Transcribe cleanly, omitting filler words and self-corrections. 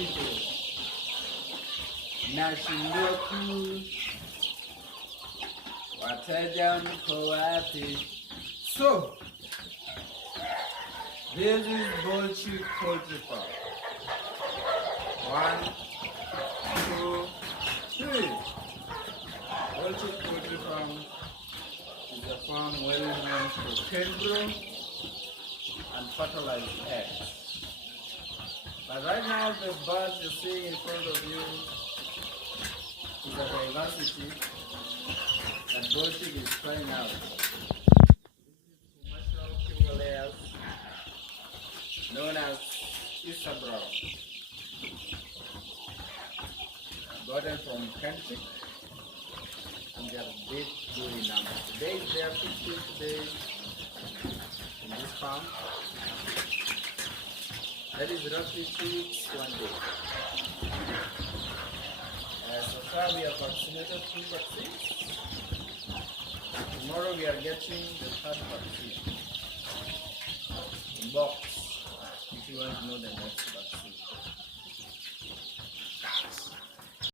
dito. Nashindoku wateja mko wapi? So, this is BOLDCHICK Poultry Farm. 1, 2, 3. BOLDCHICK Poultry Farm is a farm well known for hen grow and fertilized eggs. But right now the birds you're seeing in front of you is a diversity that BOLDCHICK is trying out. This is commercial pure layers known as Easter Brown, gotten from Kentucky, and they are big good in number. Today they are 15th day in this farm. That is roughly 2 weeks, 1 day. So far we have vaccinated 2 vaccines. Tomorrow we are getting the 3rd vaccine in box, if you want to know the next vaccine.